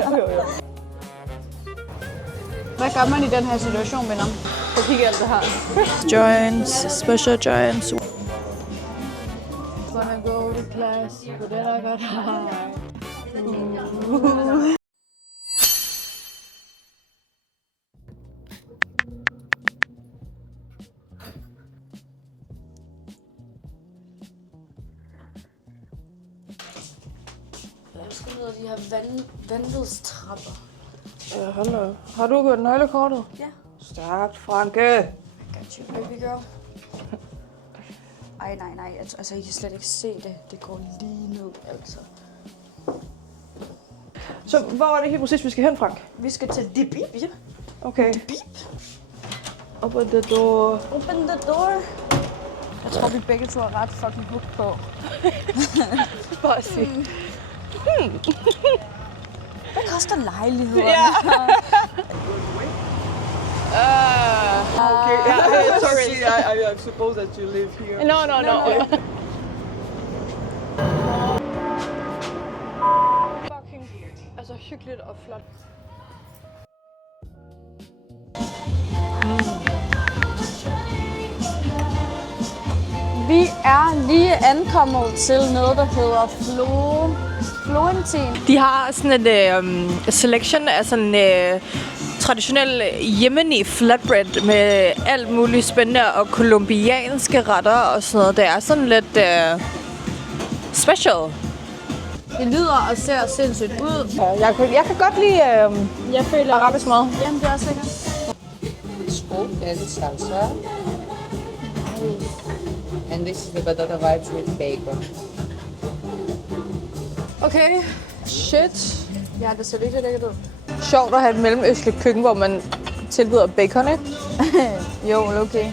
Jo. Hvad gør man i den her situation, venner? Så kigger alt det her. Giants, special giants. Wanna go to class, but then I got high. Jeg skal ned ad de her vanvidstrapper. Ja, hold da. Har du gået nøglekortet? Ja. Stærkt, Franke. Got you, baby girl. Ej, nej. Altså, I kan slet ikke se det. Det går lige ned, altså. Så hvor er det helt præcis, vi skal hen, Frank? Vi skal til de bip, ja. Okay. De bip. Open the door. Open the door. Jeg tror, vi begge to er ret fucking hooked på. Bare sig. Hvad koster lejligheden? Ja. Okay. Yeah, sorry. I suppose that you live here. No. Fucking, altså hyggeligt og flot. Vi er lige ankommet til noget, der hedder Florentin. De har sådan en selection af sådan traditionel Yemeni flatbread med alt muligt spændende og kolumbianske retter og sådan noget. Det er sådan lidt special. Det lyder og ser sindssygt ud. Jeg kan godt lide Jeg føler arabisk mad. Jamen, det er også sikkert. And salsa. And this is the batata vibes with bacon. Okay. Shit. Ja, det ser virkelig lækkert ud. Sjovt at have et mellemøstligt køkken, hvor man tilbyder bacon, ikke? Jo, okay.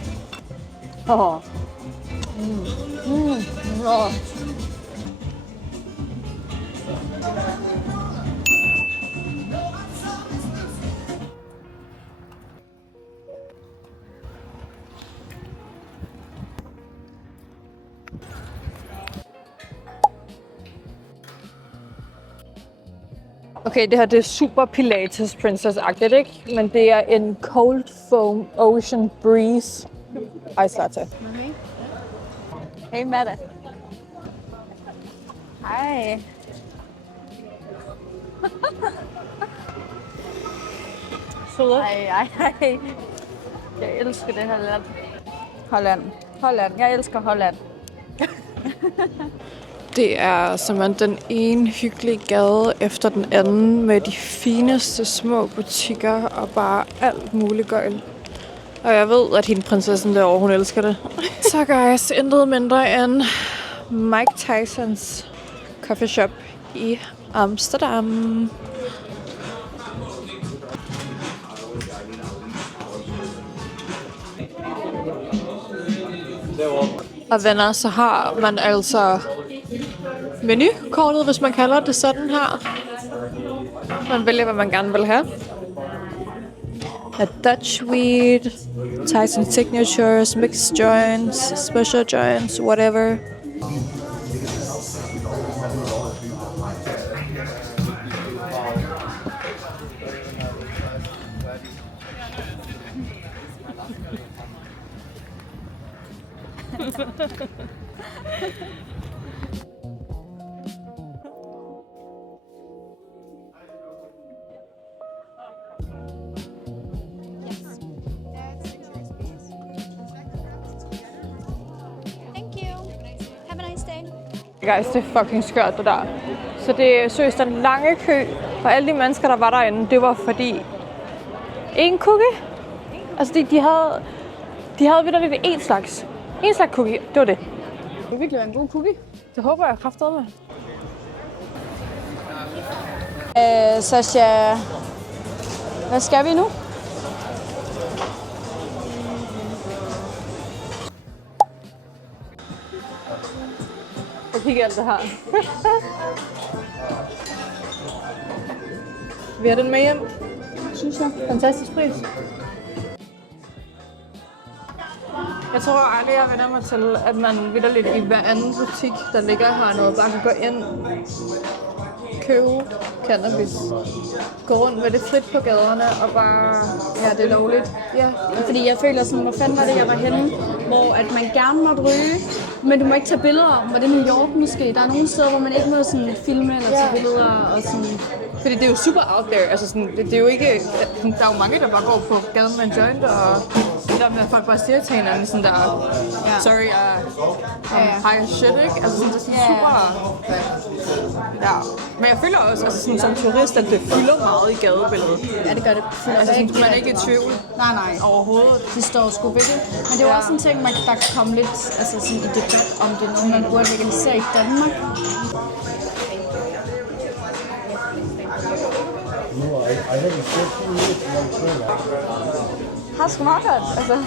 Okay, det her det er super Pilates Princess-agtigt, ikke? Men det er en Cold Foam Ocean Breeze ice latte. Okay. Hey, Mette. Hej. Søde. Ej. Jeg elsker det her land. Holland. Jeg elsker Holland. Det er simpelthen den ene hyggelige gade efter den anden med de fineste små butikker og bare alt muligt gøjl. Og jeg ved, at hende prinsessen derovre, hun elsker det. Så guys, intet mindre end Mike Tysons coffee shop i Amsterdam. Og venner, så har man altså menukortet, hvis man kalder det sådan her. Man vælger, hvad man gerne vil have. A Dutch wheat, Tyson signatures, mixed joints, special joints, whatever. Guys, det er fucking skørt, det der. Så det er seriøst den lange kø for alle de mennesker, der var derinde. Det var fordi en cookie. Altså de havde vitterligt en slags cookie. Det var det. Det vil virkelig være en god cookie. Det håber jeg kraftedeme. Sasha, hvad skal vi nu? Og kigge alt det her. Vi har den med hjem. Synes jeg. Fantastisk pris. Jeg tror aldrig, jeg vender mig til, at man vitterligt i hver anden butik, der ligger her noget, bare kan gå ind, købe cannabis. Gå rundt med det frit på gaderne og bare... Ja, det er lovligt. Ja. Fordi jeg føler sådan, hvor fanden var det, jeg var henne, hvor at man gerne måtte ryge, men du må ikke tage billeder. Var det New York måske? Der er nogle steder, hvor man ikke må sådan filme eller tage billeder og sådan... Fordi det er jo super out there. Altså sådan, det er jo ikke... Der er jo mange, der bare går på gaden med en joint, og det der med, at folk bare siger til hinanden sådan der... Sorry, high shit, ikke? Altså sådan, det er sådan super... Ja. Men jeg føler også, altså sådan, som turist, at det fylder meget i gadebilledet. Ja, det gør det. Altså sådan, man er ikke i tvivl Nej. overhovedet. De står sgu ved det. Men det er jo også en ting, der kan komme lidt altså sådan, i debat, om det er noget, man burde legalisere i Danmark. Har sgu meget godt, altså.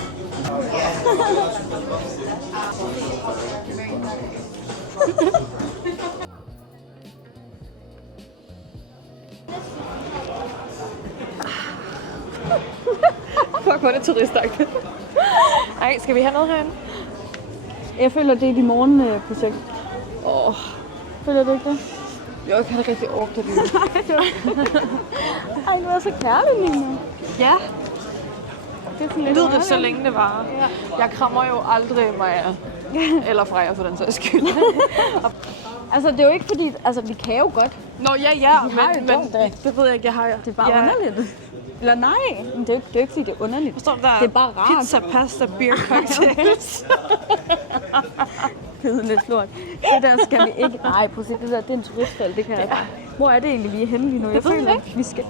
Fuck, hvor er det turistagtigt. Ej, skal vi have noget herinde? Jeg føler, det er dit morgenprojekt. Føler du ikke det? Jo, jeg kan da rigtig orke det lige. Ej, du er så kærlig, Nina. Ja, Det er sådan lidt ved det så længe det varer. Ja. Jeg krammer jo aldrig Maja. Eller Freja for den sags skyld. Altså, det er jo ikke fordi... Altså, vi kan jo godt. Nå, ja, men det ved jeg ikke, jeg har. Det er bare underligt. Eller nej, men det er jo ikke fordi, det er underligt. Forstår du, der det er bare rart. Pizza, pasta, beer, cocktails. Det er lidt flot. Det der skal vi ikke... Nej, prøv at se, det der, det er en turistfald, det kan jeg bare. Hvor er det egentlig, vi er henne lige nu? Jeg føler ikke, vi skal...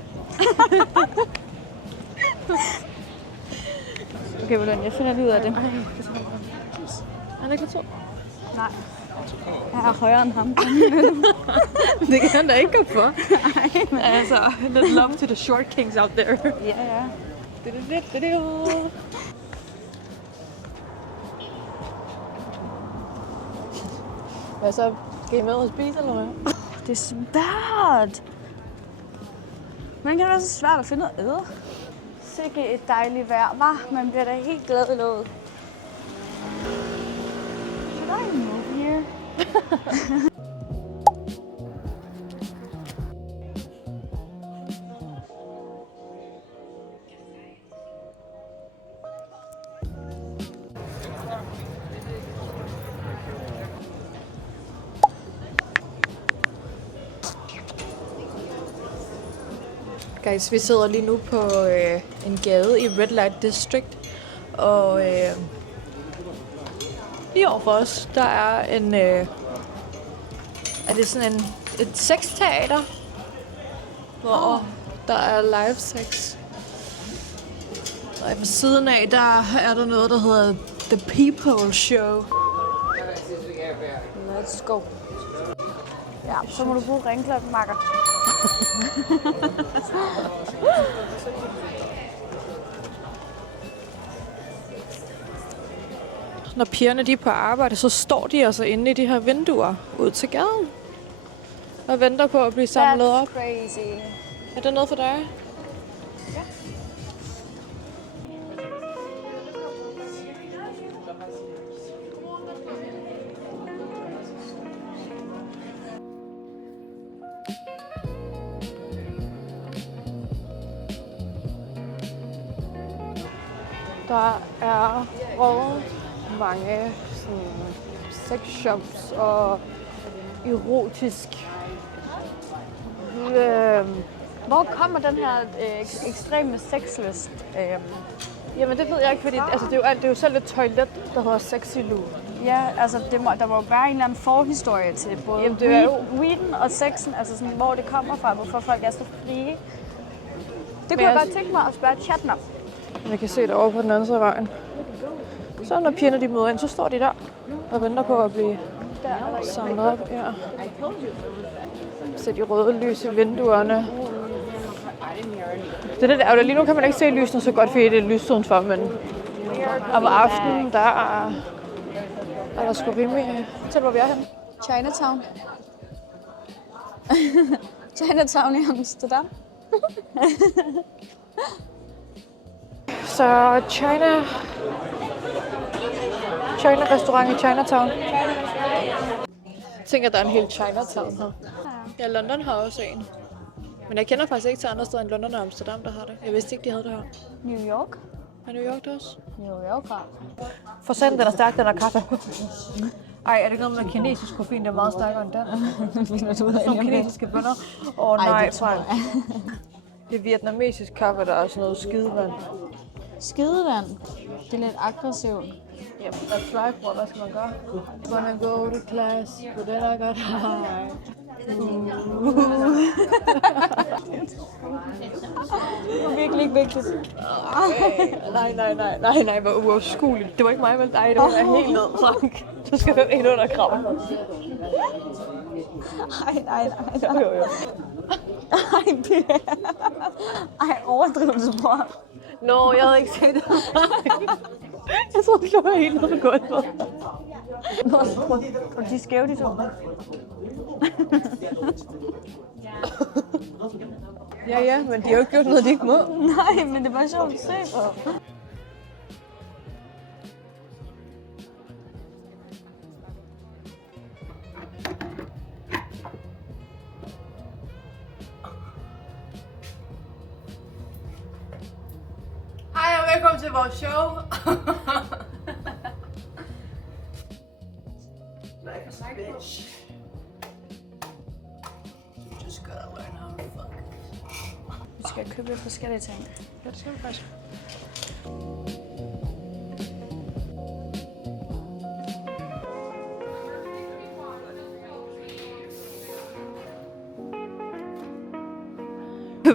Okay, hvordan? Jeg finder lige ud af det. Han er ikke to. Nej. Jeg er højere end ham. Det kan han da ikke gå for. Nej, altså, lidt love to the short kings out there. Ja. Hvad så? Skal I med og spise, eller hvad? Det er svært. Man kan være så svært at finde noget æde. Sikke et dejligt vejr, hva'? Man bliver da helt glad i låget. Should I move here? Guys, vi sidder lige nu på en gade i Red Light District, og lige overfor os, der er en, er det sådan et sexteater, hvor der er live sex. Og ved siden af, der er der noget, der hedder The People Show. Let's go. Ja, så må du bruge ringklokken, makker. Når pigerne de er på arbejde, så står de altså inde i de her vinduer ud til gaden. Og venter på at blive samlet op. That's crazy. Er det noget for dig? Ja. Der er røget mange sexshops og erotisk. Hvor kommer den her ekstreme sexlyst? Jamen det ved jeg ikke, fordi altså, det er jo selv et toilet, der hedder Sexy Lou. Ja, altså der må være en eller anden forhistorie til både Jamen, det er jo weeden og sexen, altså sådan, hvor det kommer fra, hvorfor folk er så frie. Det kunne jeg jeg godt tænke mig at spørge chatten om. Jeg kan se det over på den anden side af vejen. Så når pigerne de møder ind, så står de der og venter på at blive samlet op. Ja. Så de røde lys i vinduerne. Det der, og lige nu kan man ikke se lysene så godt, fordi det er lyst udenfor, men om aftenen, der er der sgu rimelig til, hvor vi er henne. Chinatown. Chinatown i Amsterdam. Så China-restaurant i Chinatown. Jeg tænker, der er en hel Chinatown her. Ja, London har også en. Men jeg kender faktisk ikke til andre steder end London og Amsterdam, der har det. Jeg vidste ikke, de havde det her. New York. Er New York det også? New York har. For sanden, den er stærk, den er kaffe. Ej, er det noget med kinesisk koffein, det er meget stærkere end den? Sådan nogle kinesiske bønner. Nej, fejl. Det er vietnamesisk kaffe, der er sådan noget skidevand. Skidevand. Det er lidt aggressivt. Ja, that's life, bror. Hvad skal man gøre? Wanna go to class, but then I got high. Det var virkelig ikke vigtigt. Nej, hvor uoverskueligt. Det var ikke mig, vel dig, det var helt ned, Frank. Du skal være helt under krav. Nej. Jo. Ej, overdrivelse, bror. Nå, jeg havde ikke set det. Jeg troede, det var helt nede på gulvet. Og de er skæve, de to. Ja, men de har jo ikke gjort noget, de ikke må. Nej, men det var sjovt at se på. Hej og velkommen til vores show. Like a bitch. You just gotta learn how to fuck. Vi skal købe lidt forskellige ting. Ja, det skal vi faktisk.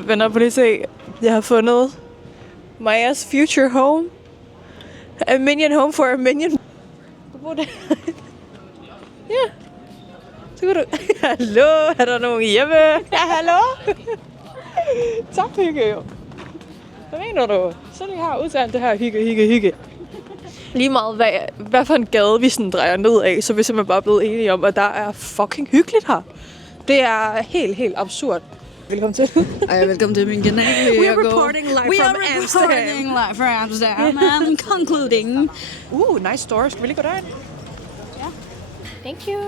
Venner, på lige se. Jeg har fundet Majas future home. A minion home for a minion. Du bor der. Ja. Så kan du... Hallo, er der nogen hjemme? Ja, hallo. Tak, hygge jo. Hvad mener du? Så lige her udtaget det her hygge. Lige meget hvad for en gade vi sådan drejer ned af, så er vi simpelthen bare blevet enige om, at der er fucking hyggeligt her. Det er helt absurd. Velkommen til. Ej, velkommen til min kanal. We are reporting live from Amsterdam. And concluding. Nice store. Skal vi lige gå derind? Ja. Thank you.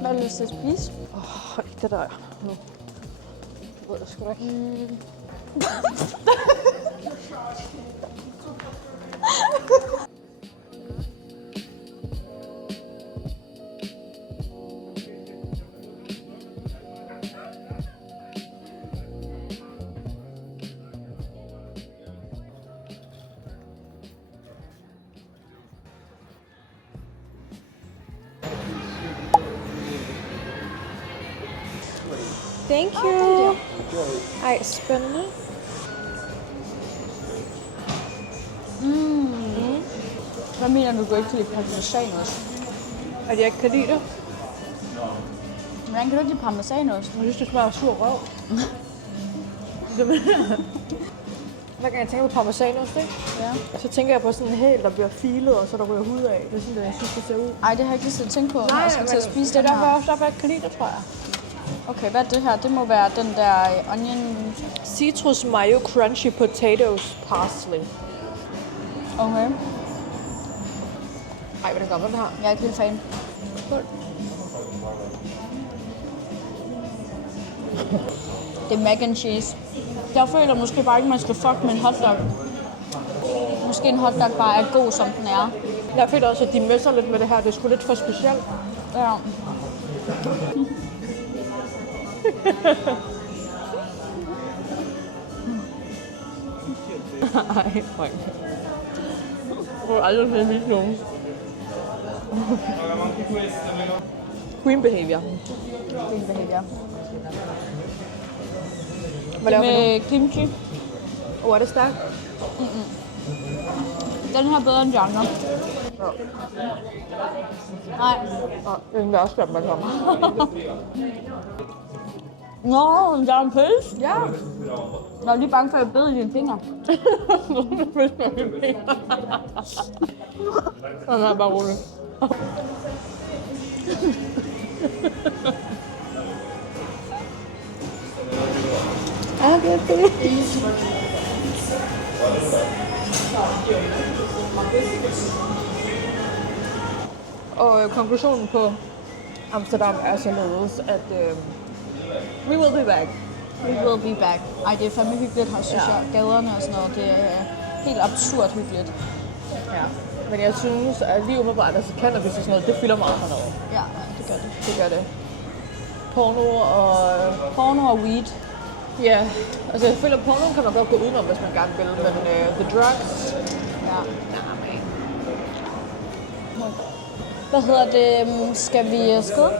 Hvad har du lyst til at spise? Ikke det der. Nu. Det ved jeg sgu da ikke. Thank you. Ej, spændende. Hvad mener du ikke kan lide parmesanost? At jeg ikke kan lide det. Hvordan kan du ikke lide parmesanost? Jeg synes, det smager sur røv. Hver gang jeg tænker på parmesanost, ikke? Ja. Så tænker jeg på sådan en hæl, der bliver filet, og så der ryger hud af. Det er sådan, det jeg synes, det ser ud. Ej, det har jeg ikke lyst til at tænke på, når jeg skal til at spise det er den derfor her. også, jeg ikke kan lide det, tror jeg. Okay, hvad er det her? Det må være den der onion... Citrus mayo crunchy potatoes parsley. Okay. Ej, hvad er det godt, hvad det har? Jeg er ikke helt fan. Skål. Det er mac and cheese. Jeg føler måske bare ikke, man skal fuck med en hotdog. Måske en hotdog bare er god, som den er. Jeg føler også, at de messer lidt med det her. Det er sgu lidt for specielt. Ja. Ej, Frank. Du har aldrig set mit nogen. Queen behavior. Queen behavior. Hvad laver vi Med kimchi. nu? Er det stærkt? Den her er bedre end de andre. Nej. Den vil også godt, man kommer. Nå, der er en pølse. Ja. Jeg er lige bange for, at jeg bed i dine fingre. Den er bare rolig. det er fedt. Og konklusionen på Amsterdam er således, at we will be back. We will be back. Ej, det er fandme hyggeligt her, synes jeg. Gaderne og sådan noget, det er helt absurd hyggeligt. Ja. Men jeg synes, at lige umiddelbart, altså cannabis og sådan noget, det fylder meget hernede. Ja, det gør det. Det gør det. Porno og weed. ja, altså jeg føler, at porno kan man godt gå udenom, hvis man gerne vil, men the drugs, Ja. Hvad hedder det? Skal vi skrive?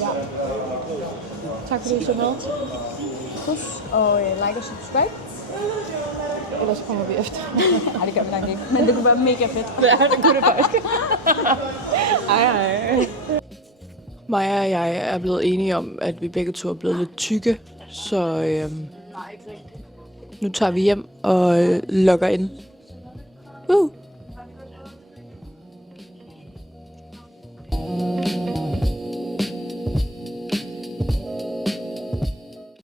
Ja. Tak fordi du så med. Husk og like og subscribe. ellers kommer vi efter. Nej, det gør vi nok ikke. Men det kunne være mega fedt. Ja, det kunne det faktisk. Ej. Maja og jeg er blevet enige om, at vi begge to er blevet lidt tykke, så nu tager vi hjem og logger ind.